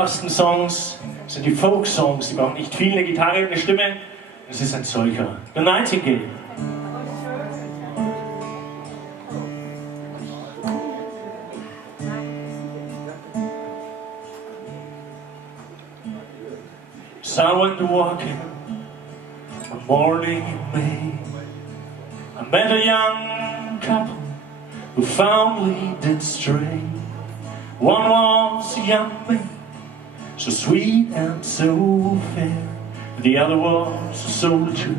einfachsten Songs sind die Folk-Songs. Die brauchen nicht viel, eine Gitarre und eine Stimme. Es ist ein solcher. The Nightingale. So I went walking one morning in May. I met a young couple who fondly did stray. One was a young man, so sweet and so fair. The other was a soldier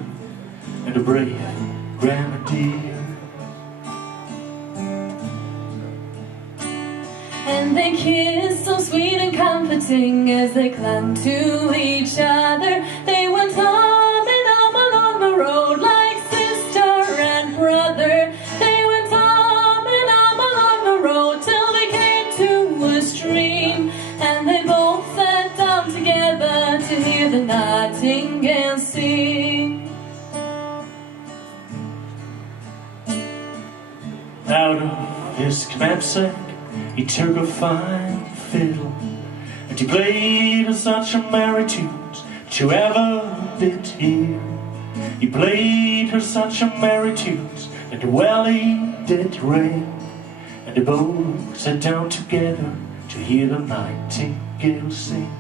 and a brave grenadier. And they kissed so sweet and comforting as they clung to each other. They went arm in arm along the road like sister and brother. They went arm in arm along the road till they came to a stream. And they both sat down together to hear the nightingale sing. Out of his knapsack he took a fine fiddle, and he played such a merry tunes that you ever did hear. He played her such a merry tunes that the valley did ring, and they both sat down together to hear the nightingale sing.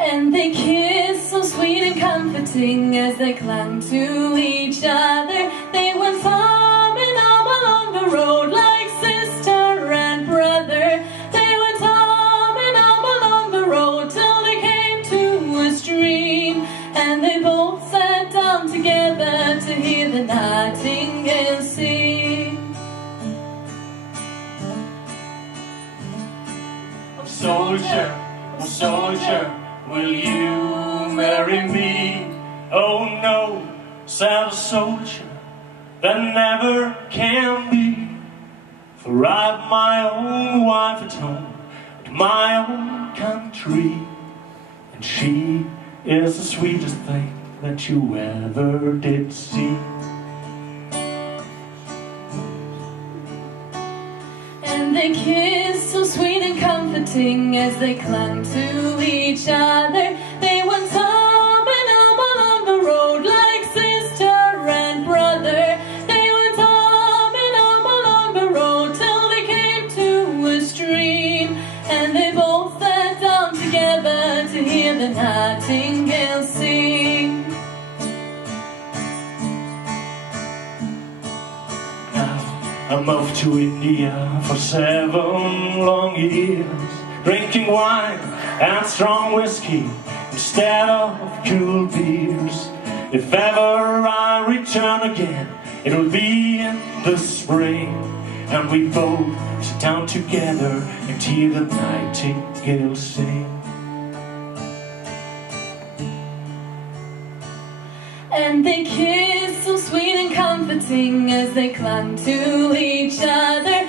And they kissed so sweet and comforting as they clung to each other. They went arm in arm along the road like sister and brother. They went arm in arm along the road till they came to a stream. And they both sat down together to hear the nightingale sing. Soldier, oh soldier, will you marry me? Oh no, said the soldier, that never can be. For I've my own wife at home, and my own country, and she is the sweetest thing that you ever did see. And they kissed so sweet and comforting as they clung to each other. They went arm in arm along the road like sister and brother. They went arm in arm along the road till they came to a stream. And they both sat down together to hear the nightingale sing. I'm off to India for 7 long years, drinking wine and strong whiskey instead of cool beers. If ever I return again, it'll be in the spring, and we both sit down together and hear the nightingale sing. And they kissed so sweet and comforting as they clung to each other.